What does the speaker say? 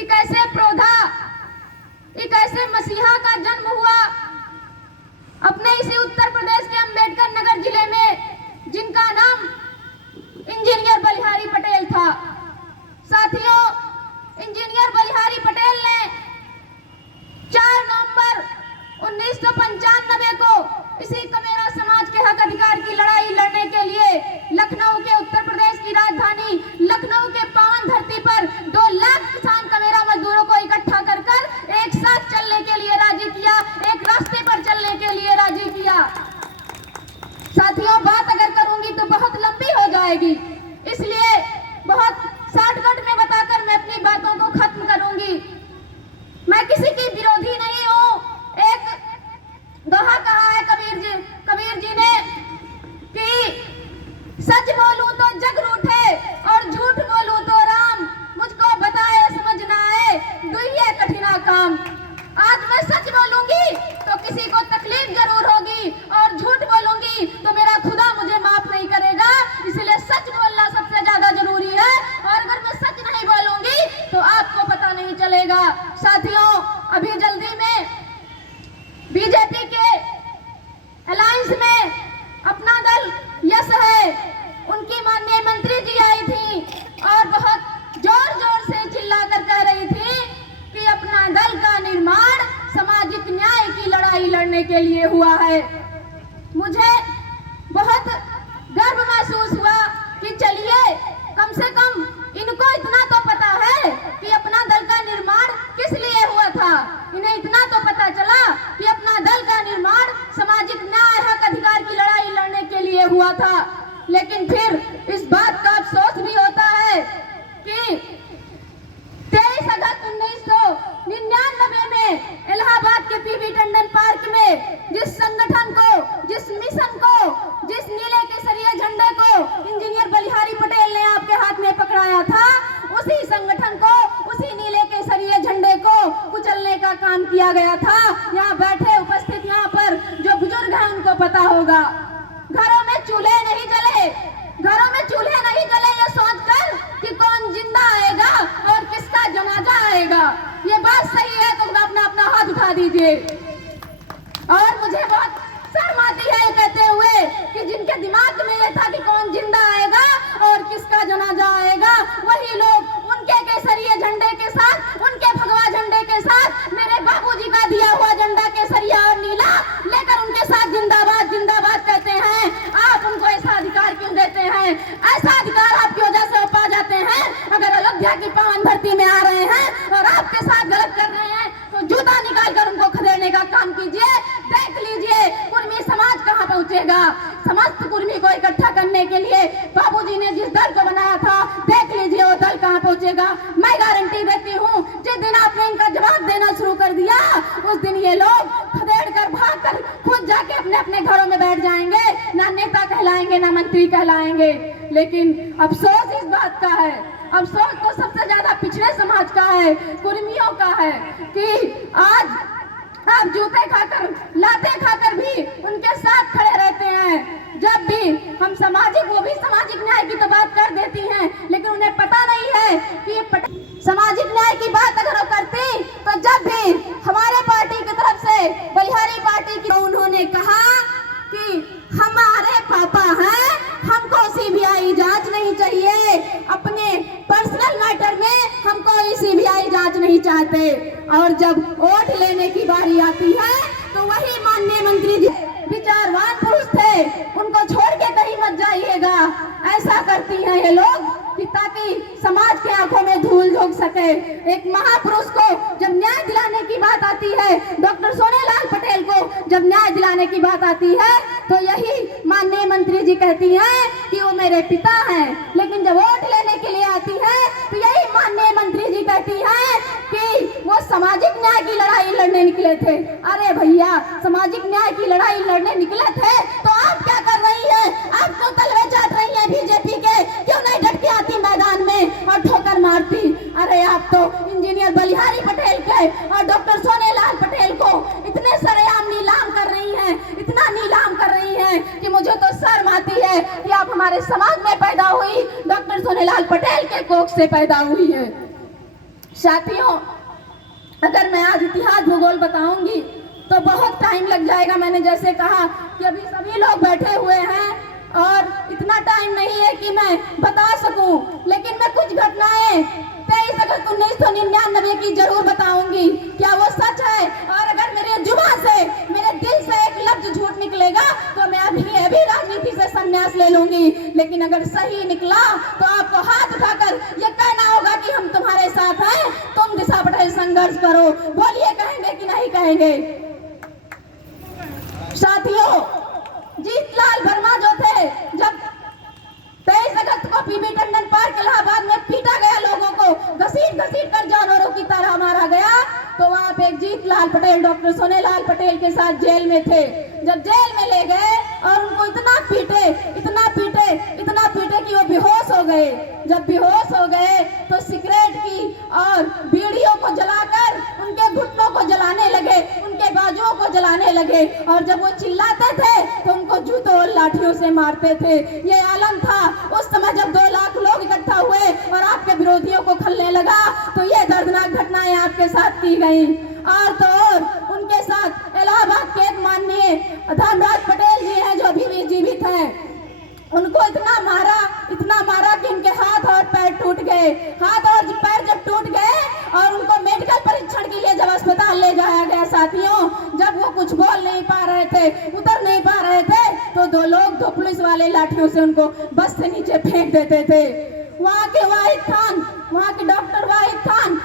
एक ऐसे प्रोधा, एक ऐसे मसीहा का जन्म हुआ अपने इसी उत्तर प्रदेश के अंबेडकर नगर जिले में, जिनका नाम इंजीनियर बलिहारी पटेल था। साथियों, इंजीनियर बलिहारी पटेल ने 4 नवंबर 1995 को इसी कमेरा समाज के हक अधिकार की लड़ाई लड़ने के लिए लखनऊ के, उत्तर प्रदेश की राजधानी लखनऊ के पावन धरती पर 2 लाख किसान कमेरा मजदूरों को इकट्ठा कर कर एक साथ चलने के लिए राजी किया, एक रास्ते पर चलने के लिए राजी किया। साथियों, बात अगर करूंगी तो बहुत लंबी हो जाएगी, इसलिए बहुत शॉर्टकट में बताकर मैं अपनी बातों को खत्म करूंगी। मैं किसी की विरोधी नहीं हूं। एक दोहा कहा है कबीर जी ने कि सच बोलूं तो जग रूठे और झूठ बोलूं तो राम, मुझको बताए समझ ना आए दुइये कठिना काम। आज मैं सच बोलूंगी तो किसी को तकलीफ जरूर होगी, और झूठ बोलूंगी तो मेरा खुदा मुझे माफ नहीं करेगा। इसलिए सच बोलना सबसे ज्यादा जरूरी है, और अगर मैं सच नहीं बोलूंगी तो आपको पता नहीं चलेगा। साथियों, अभी जल्दी में बीजेपी के अलायंस में अपना दल यस है, उनकी माननीय मंत्री जी आई थी और बहुत जोर जोर से चिल्लाकर कह रही थी कि अपना दल का निर्माण सामाजिक न्याय की लड़ाई लड़ने के लिए हुआ है। मुझे बहुत गर्व महसूस हुआ कि चलिए, कम से कम इनको इतना तो पता है कि अपना दल का निर्माण किस लिए हुआ था। इन्हें इतना तो पता चला कि अपना दल का निर्माण सामाजिक न्याय हक अधिकार की लड़ाई लड़ने के लिए हुआ था। लेकिन फिर इस बात का अफसोस भी होता है कि 23 अगस्त 1999 में इलाहाबाद के पीवी टंडन पार्क में जिस संगठन को, जिस मिशन को, जिस नीले केसरिया झंडे को इंजीनियर बलिहारी पटेल ने आपके हाथ में पकड़ाया था, उसी संगठन को, उसी नीले केसरिया झंडे को कुचलने का काम किया गया था। यहाँ बैठे उपस्थित यहाँ पर जो बुजुर्ग हैं उनको पता होगा। घरों में चूल्हे नहीं जले, घरों में चूल्हे नहीं जले ये सोचकर कि कौन जिंदा आएगा और किसका जनाजा आएगा। ये बात सही है तो अपना अपना हाथ उठा दीजिए। और मुझे बहुत शर्म आती है ये कहते हुए कि जिनके दिमाग में ये था कि कौन जिंदा आएगा और किसका जनाजा आएगा, वही लोग उनके केसरिया झंडे के साथ, उनके भगवा झंडे के साथ मेरे बाबूजी का दिया हुआ झंडा केसरिया और नीला लेकर उनके साथ जिंदाबाद जिंदाबाद कहते हैं। आप उनको ऐसा अधिकार क्यों देते हैं? ऐसा अधिकार आपकी वजह से पा जाते हैं। अगर अयोध्या की पावन धरती में आ रहे हैं और आपके साथ गलत कर रहे हैं तो जूता निकाल कर उनको खदेड़ने का काम कीजिए। देख लीजिए कुर्मी समाज कहाँ पहुंचेगा। समस्त कुर्मी को इकट्ठा करने के लिए बाबूजी ने जिस दल को बनाया था, देख लीजिए वो दल कहाँ पहुंचेगा। मैं गारंटी देती हूँ, जिस दिन आपने इनका जवाब देना शुरू कर दिया उस दिन ये लोग खदेड़ कर, भाग कर खुद जाके अपने अपने घरों में बैठ जाएंगे। ना नेता कहलाएंगे, ना मंत्री कहलाएंगे। लेकिन अफसोस इस बात का है, अफसोस तो सबसे ज्यादा पिछड़े समाज का है, कुर्मियों का है कि आज आप जूते खाकर, लाते खाकर भी उनके साथ खड़े रहते हैं। जब भी हम सामाजिक, वो भी सामाजिक न्याय की तो बात कर देती हैं, लेकिन उन्हें पता नहीं है कि ये सामाजिक न्याय की बात अगर वो करती तो जब भी हमारे पार्टी की तरफ से, बलिहारी पार्टी की, तो उन्होंने कहा कि हमारे पापा हैं, हमको सीबीआई जांच नहीं चाहिए, अपने पर्सनल मैटर में हम कोई सीबीआई जांच नहीं चाहते। और जब वोट लेने की बारी आती है तो वही माननीय मंत्री जी विचारवान पुरुष थे, उनको छोड़ के कहीं मत जाइएगा। ऐसा करती हैं ये लोग कि ताकि समाज के आंखों में धूल झोंक सके। एक महापुरुष को जब न्याय दिलाने की बात आती है, डॉक्टर सोनेलाल पटेल को जब न्याय दिलाने की बात आती है तो यही माननीय मंत्री जी कहती हैं कि वो मेरे पिता हैं। लेकिन जब वोट लेने के लिए आती है तो यही माननीय मंत्री जी कहती हैं कि वो सामाजिक न्याय की लड़ाई लड़ने निकले थे। अरे भैया, सामाजिक न्याय की लड़ाई लड़ने निकले थे तो आप क्या कर रही है? आप क्यों तलवे चाट रही है बीजेपी के? क्यों नहीं डट के आती मैदान में और ठोकर मारती? अरे आप तो इंजीनियर बलिहारी पटेल के और डॉक्टर सोनेलाल पटेल को इतने सरेआम नीलाम कर रही हैं, इतना नीलाम कर रही हैं कि मुझे तो शर्म आती है कि आप हमारे समाज में पैदा हुई डॉक्टर सोनेलाल पटेल के कोख से पैदा हुई है। साथियों, अगर मैं आज इतिहास भूगोल बताऊंगी तो बहुत टाइम लग जाएगा। मैंने जैसे कहा कि अभी सभी लोग बैठे हुए हैं और इतना टाइम नहीं है कि मैं बता सकूं, लेकिन मैं कुछ घटनाएं 23 अगस्त 1999 की जरूर बताऊंगी। क्या वो सच है? और अगर मेरे जुबान से, मेरे दिल से एक लफ्ज झूठ निकलेगा तो मैं अभी राजनीति से संन्यास ले लूंगी। लेकिन अगर सही निकला तो आपको हाथ उठाकर ये कहना होगा कि हम तुम्हारे साथ हैं, तुम दिशा पटेल संघर्ष करो। बोलिए, कहेंगे कि नहीं कहेंगे? साथियों, जीतलाल वर्मा जो थे, जब 23 अगस्त को पीबी टंडन पार्क इलाहाबाद में पीटा गया, लोगों को घसीट घसीट कर जानवरों की तरह मारा गया, तो वहां पे जीतलाल पटेल, डॉक्टर सोनेलाल पटेल के साथ जेल में थे। जब जेल में ले गए और उनको इतना पीटे, इतना पीटे, इतना पीटे कि वो बेहोश हो गए। जब बेहोश हो गए तो सिगरेट की और बीड़ियों को जलाकर उनके घुटनों को जलाने लगे, उनके बाजुओं को जलाने लगे, और जब वो चिल्लाते थे तो उनको जूतों और लाठियों से मारते थे। ये आलम था उस समय जब 2 लाख लोग इकट्ठा हुए और आपके विरोधियों को खलने लगा, तो ये दर्दनाक घटनाएं आपके साथ की गई। और तो और उनके साथ इलाहाबाद के एक माननीय धर्मराज पटेल जी हैं जो अभी भी जीवित हैं। उनको इतना मारा कि उनके हाथ और पैर टूट गए। हाथ और पैर जब टूट गए और उनको मेडिकल परीक्षण के लिए जब अस्पताल ले जाया गया, साथियों, जब वो कुछ बोल नहीं पा रहे थे, उतर नहीं पा रहे थे, तो 2 लोग, 2 पुलिस वाले लाठियों से उनको बस से नीचे फेंक देते थे। वहाँ के वाहिद खान, वहाँ के डॉक्टर वाहिद खान